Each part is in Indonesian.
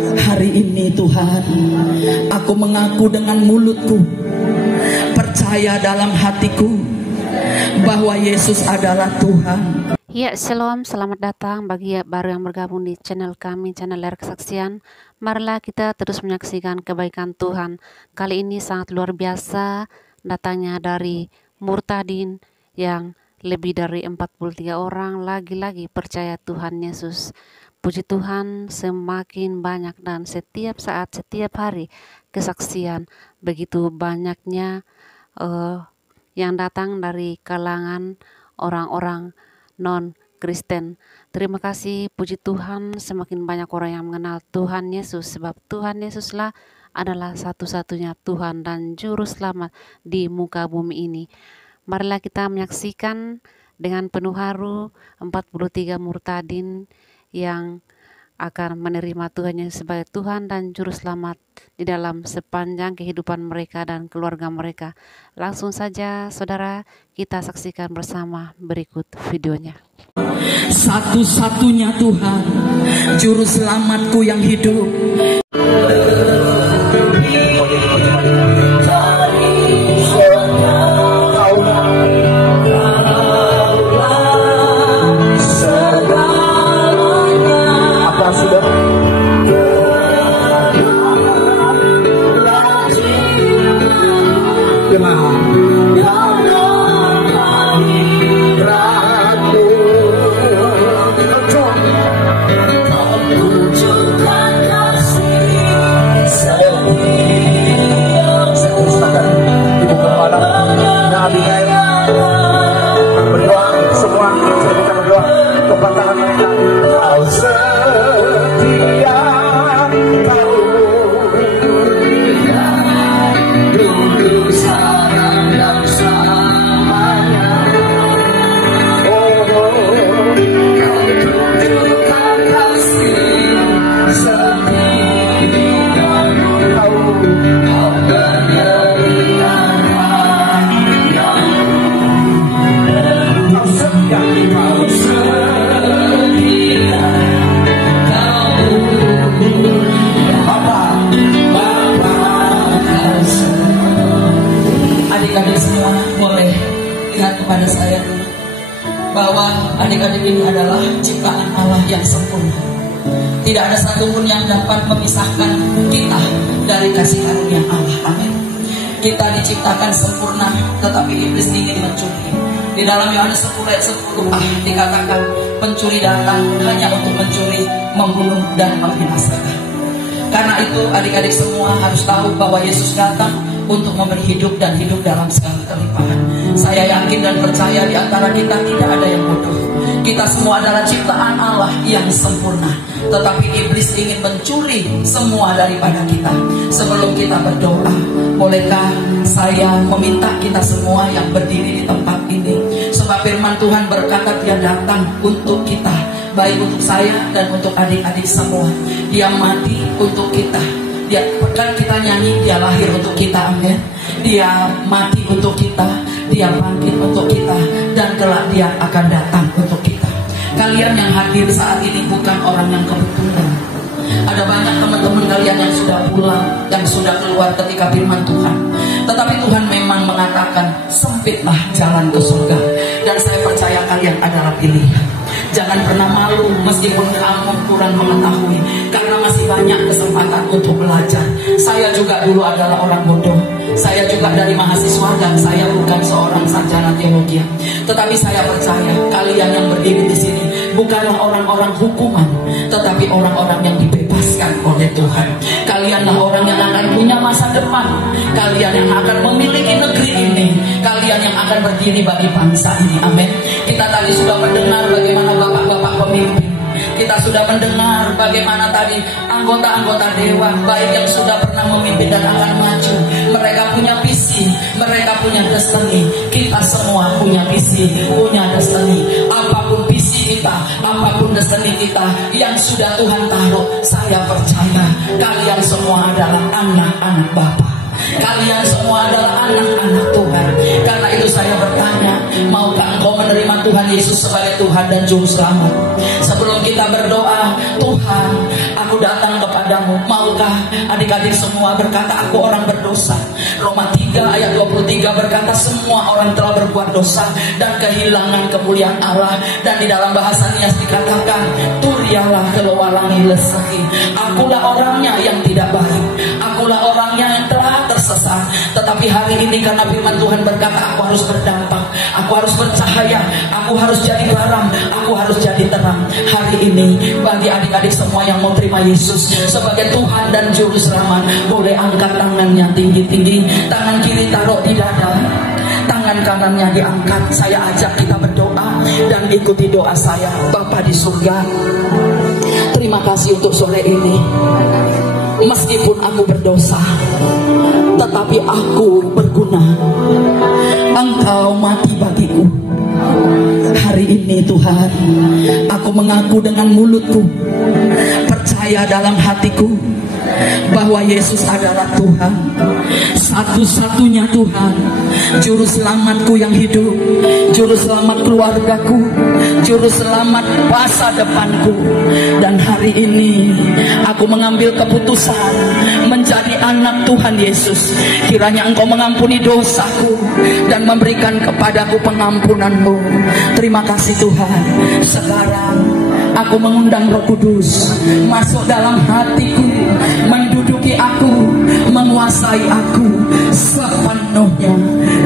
Hari ini Tuhan, aku mengaku dengan mulutku, percaya dalam hatiku bahwa Yesus adalah Tuhan. Ya, shalom, selamat datang bagi baru yang bergabung di channel kami, channel Layar Kesaksian. Marilah kita terus menyaksikan kebaikan Tuhan. Kali ini sangat luar biasa, datangnya dari murtadin yang lebih dari 43 orang lagi-lagi percaya Tuhan Yesus. Puji Tuhan, semakin banyak dan setiap saat, setiap hari kesaksian. Begitu banyaknya yang datang dari kalangan orang-orang non-Kristen. Terima kasih, puji Tuhan, semakin banyak orang yang mengenal Tuhan Yesus, sebab Tuhan Yesuslah adalah satu-satunya Tuhan dan Juru Selamat di muka bumi ini. Marilah kita menyaksikan dengan penuh haru 43 murtadin yang akan menerima Tuhan Yesus sebagai Tuhan dan Juru Selamat di dalam sepanjang kehidupan mereka dan keluarga mereka. Langsung saja saudara, kita saksikan bersama berikut videonya. Satu-satunya Tuhan, Juru Selamatku yang hidup. Adik-adik semua boleh lihat kepada saya dulu, bahwa adik-adik ini adalah ciptaan Allah yang sempurna. Tidak ada satupun yang dapat memisahkan kita dari kasih karunia Allah. Amin. Kita diciptakan sempurna, tetapi iblis ingin mencuri. Di dalam Yohanes 10:10 dikatakan, pencuri datang hanya untuk mencuri, membunuh dan membinasakan. Karena itu adik-adik semua harus tahu bahwa Yesus datang untuk memberi hidup dan hidup dalam segala kelimpahan. Saya yakin dan percaya di antara kita tidak ada yang bodoh. Kita semua adalah ciptaan Allah yang sempurna, tetapi iblis ingin mencuri semua daripada kita. Sebelum kita berdoa, bolehkah saya meminta kita semua yang berdiri di tempat ini, sebab firman Tuhan berkata Dia datang untuk kita, baik untuk saya dan untuk adik-adik semua. Dia mati untuk kita. Dia, kan kita nyanyi, Dia lahir untuk kita, amin. Dia mati untuk kita, Dia bangkit untuk kita, dan kelak Dia akan datang untuk kita. Kalian yang hadir saat ini bukan orang yang kebetulan. Ada banyak teman-teman kalian yang sudah pulang, yang sudah keluar ketika firman Tuhan. Tetapi Tuhan memang mengatakan, sempitlah jalan ke surga. Dan saya percaya kalian adalah pilihan. Jangan pernah malu meskipun kamu kurang mengetahui, karena masih banyak kesempatan untuk belajar. Saya juga dulu adalah orang bodoh. Saya juga dari mahasiswa dan saya bukan seorang sarjana teologi. Tetapi saya percaya kalian yang berdiri di sini bukanlah orang-orang hukuman, tetapi orang-orang yang dibebaskan oleh Tuhan. Kalianlah orang yang akan punya masa depan. Kalian yang akan memiliki negeri ini. Kalian yang akan berdiri bagi bangsa ini. Amin. Kita tadi sudah mendengar bagaimana bapak-bapak pemimpin. Kita sudah mendengar bagaimana tadi anggota-anggota dewan, baik yang sudah pernah memimpin dan akan maju. Mereka punya visi, mereka punya destiny. Kita semua punya visi, punya destiny. Apapun visi kita, apapun destiny kita yang sudah Tuhan taruh, saya percaya kalian semua adalah anak-anak Bapa. Kalian semua adalah anak-anak Tuhan. Karena itu saya bertanya, maukah engkau menerima Tuhan Yesus sebagai Tuhan dan Juru Selamat? Sebelum kita berdoa, Tuhan, aku datang kepadamu. Maukah adik-adik semua berkata, aku orang berdosa. Roma 3 ayat 23 berkata, semua orang telah berbuat dosa dan kehilangan kemuliaan Allah. Dan di dalam bahasa Nias dikatakan, turialah keluarangi lesaki. Akulah orangnya yang tidak baik, akulah orangnya yang telah tersesat. Tetapi hari ini karena firman Tuhan berkata, aku harus berdampak, aku harus bercahaya, aku harus jadi garam, aku harus jadi terang. Hari ini bagi adik-adik semua yang mau terima Yesus sebagai Tuhan dan Juru Selamat, boleh angkat tangannya tinggi-tinggi, tangan kiri taruh di dada, tangan kanannya diangkat. Saya ajak kita berdoa dan ikuti doa saya. Bapa di surga, terima kasih untuk sore ini. Meskipun aku berdosa, tetapi aku berguna. Engkau mati bagiku. Hari ini Tuhan, aku mengaku dengan mulutku, percaya dalam hatiku bahwa Yesus adalah Tuhan, satu-satunya Tuhan, Juru Selamatku yang hidup, Juru Selamat keluargaku, Juru Selamat masa depanku. Dan hari ini aku mengambil keputusan menjadi anak Tuhan Yesus. Kiranya Engkau mengampuni dosaku dan memberikan kepadaku pengampunan-Mu. Terima kasih Tuhan. Sekarang aku mengundang Roh Kudus masuk dalam hatiku, menduduki aku, menguasai aku sepenuhnya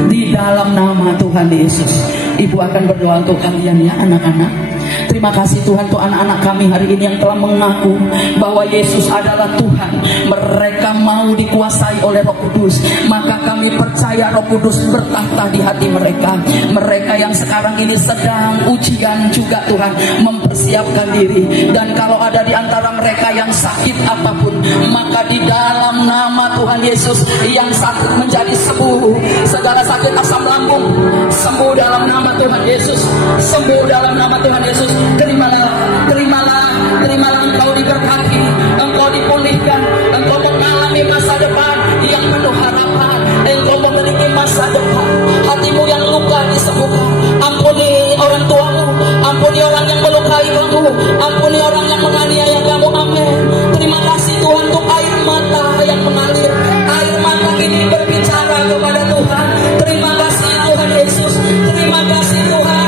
di dalam nama Tuhan Yesus. Ibu akan berdoa untuk kalian ya anak-anak. Terima kasih Tuhan untuk anak-anak kami hari ini yang telah mengaku bahwa Yesus adalah Tuhan. Mereka mau dikuasai oleh Roh Kudus, maka kami percaya Roh Kudus bertahta di hati mereka. Mereka yang sekarang ini sedang ujian juga Tuhan, mempersiapkan diri. Dan kalau ada di antara mereka yang sakit apapun, maka di dalam nama Tuhan Yesus yang sakit menjadi sembuh. Segala sakit asam lambung sembuh dalam nama Tuhan Yesus, sembuh dalam nama Tuhan Yesus. Terimalah, terimalah, terimalah. Engkau diberkati, engkau dipulihkan, engkau mengalami masa depan yang penuh harapan. Engkau memiliki masa depan, hatimu yang luka disembuhkan. Ampuni orang tuamu, ampuni orang yang melukai kamu, ampuni orang yang menganiaya kamu. Amin. Terima kasih Tuhan untuk air mata yang mengalir. Air mata ini berbicara kepada Tuhan. Terima kasih Tuhan Yesus. Terima kasih Tuhan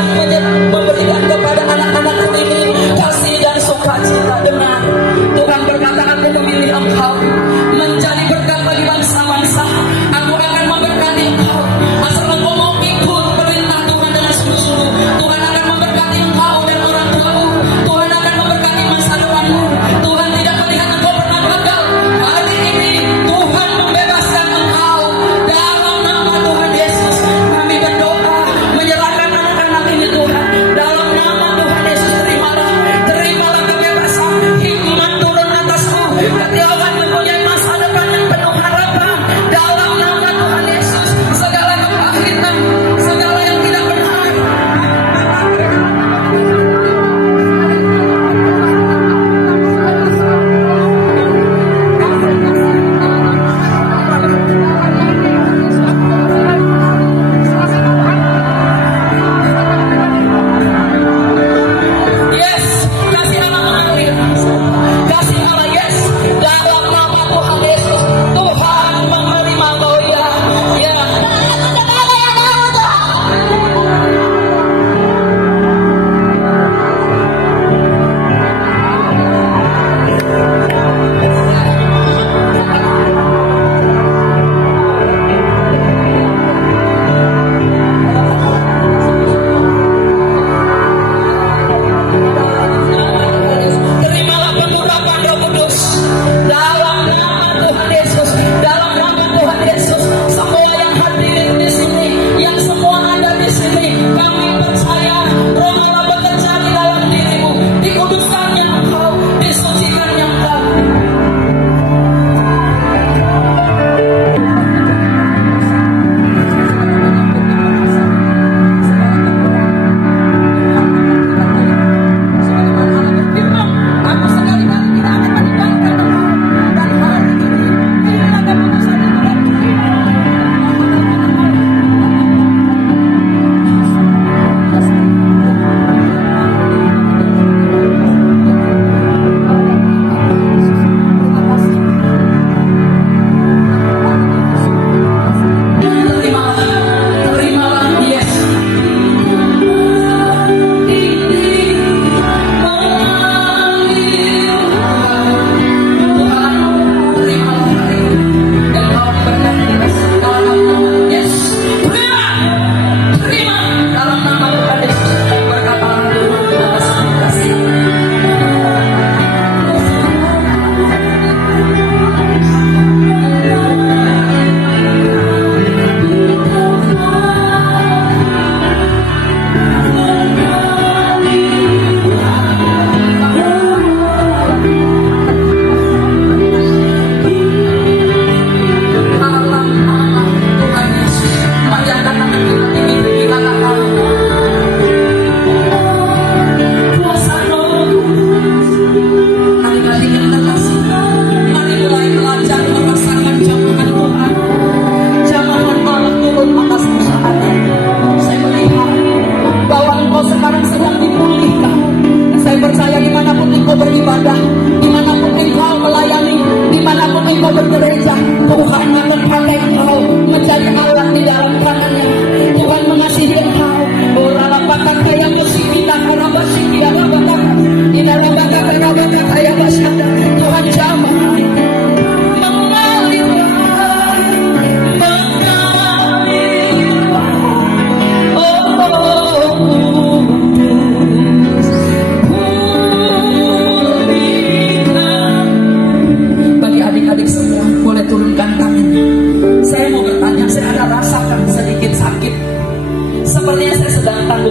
memberikan kepada anak-anakku ini kasih dan sukacita. Dengar Tuhan berkata, aku memilih engkau menjadi berkat bagi bangsa-bangsa. Aku akan memberkati engkau asal engkau mau ikut perintah Tuhan dengan sungguh-sungguh. Tuhan akan memberkati engkau dan orang tuamu. Tuhan akan memberkati masa depanmu. Tuhan tidak melihat engkau pernah gagal. Hari ini Tuhan membebaskan engkau dalam nama Tuhan Yesus. Kami berdoa menyerahkan anak-anak ini Tuhan dalam nama Tuhan Yesus. Terimalah, terimalah kebebasan. Hikmat turun atasmu. Ketiawan mempunyai masa depan yang penuh harapan dalam nama Tuhan Yesus. Segala kepahitan, segala yang tidak benar, yes, kasih Allah mengalir, kasih Allah yes, dalam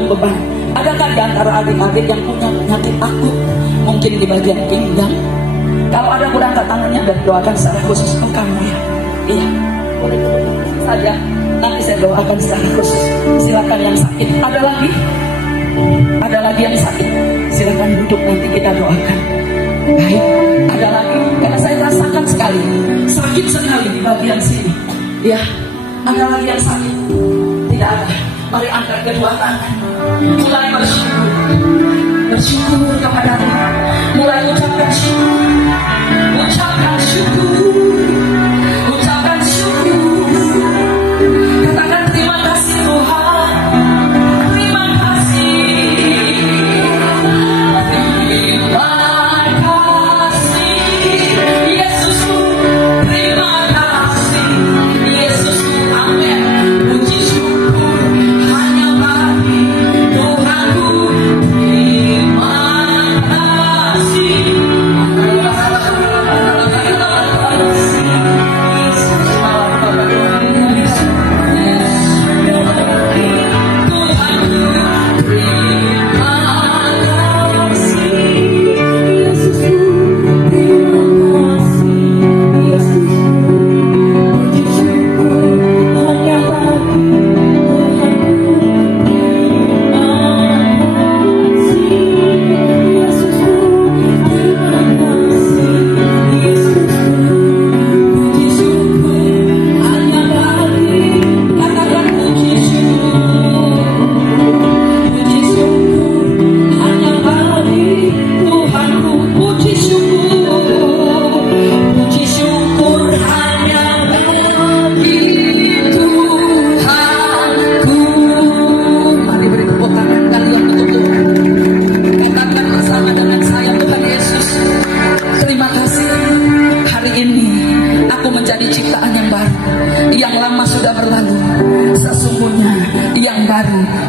beban. Adakah di antara adik-adik yang punya penyakit akut, mungkin di bagian pinggang? Kalau ada, boleh angkat tangannya dan doakan secara khusus. Oh, kamu ya? Iya, boleh saja. Nanti saya doakan secara khusus. Silakan yang sakit. Ada lagi? Ada lagi yang sakit? Silakan duduk, nanti kita doakan. Baik, ada lagi? Karena saya rasakan sekali, sakit sekali di bagian sini. Ya, ada lagi yang sakit? Tidak ada. Mari angkat kedua tangan. Mulai bersyukur. Bersyukur kepada Tuhan. Mulai ucapkan syukur. Ucapkan syukur. Ucapkan syukur. Katakan terima kasih Tuhan. Terima kasih. Terima kasih Yesusku. Terima kasih Yesusku. Amin. Puji syukur hanya bagi Tuhanku. Terima kasih.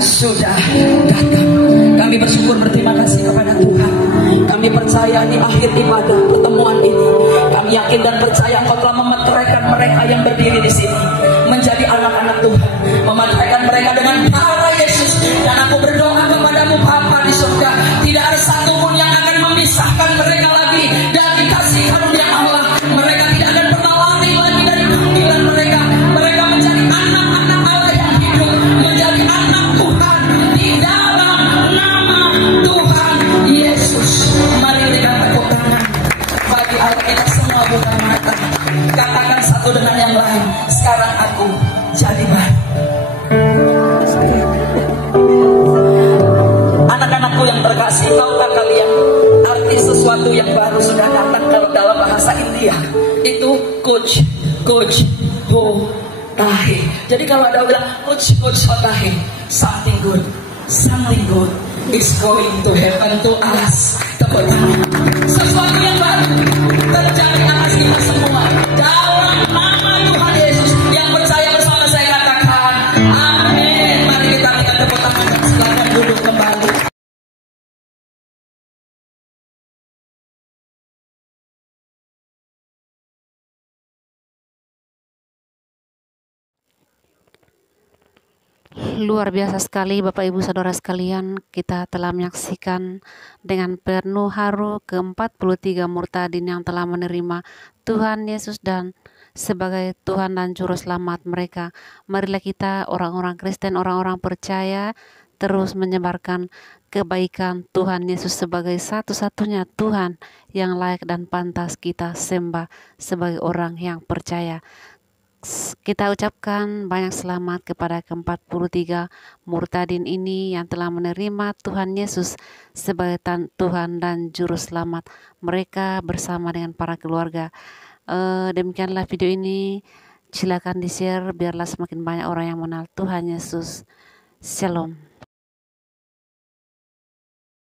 Sudah datang. Kami bersyukur, berterima kasih kepada Tuhan. Kami percaya di akhir ibadah pertemuan ini, kami yakin dan percaya Engkau telah memeteraikan mereka yang berdiri di sini menjadi anak-anak Tuhan, memeteraikan mereka dengan darah Yesus. Dan aku berdoa kepadamu Bapa di surga, tidak ada satu pun yang akan memisahkan mereka lagi dari kasih karunia Allah. Mereka tidak akan pernah lari lagi dari panggilan mereka. Mereka menjadi anak-anak Allah yang hidup, menjadi anak Tuhan di dalam nama Tuhan Yesus. Mari berikan tepuk tangan bagi Allah kita semua, buka mata. Katakan satu dengan yang lain, sekarang aku jadi baru. Anak-anakku yang terkasih, tahukah kalian arti sesuatu yang baru sudah datang? Kalau dalam bahasa India itu coach ho tahe. Jadi kalau ada bilang coach ho tahe, something good is going to happen to us. Tepuk tangan. Sesuatu yang baru terjadi atas kita semua dalam nama Tuhan Yesus. Yang percaya bersama saya katakan amin. Mari kita berikan tepuk tangan dan silakan duduk kembali. Luar biasa sekali Bapak Ibu Saudara sekalian, kita telah menyaksikan dengan penuh haru ke-43 murtadin yang telah menerima Tuhan Yesus dan sebagai Tuhan dan Juru Selamat mereka. Marilah kita orang-orang Kristen, orang-orang percaya terus menyebarkan kebaikan Tuhan Yesus sebagai satu-satunya Tuhan yang layak dan pantas kita sembah sebagai orang yang percaya. Kita ucapkan banyak selamat kepada ke-43 murtadin ini yang telah menerima Tuhan Yesus sebagai Tuhan dan Juru Selamat mereka bersama dengan para keluarga. Demikianlah video ini, silakan di-share biarlah semakin banyak orang yang mengenal Tuhan Yesus. Shalom.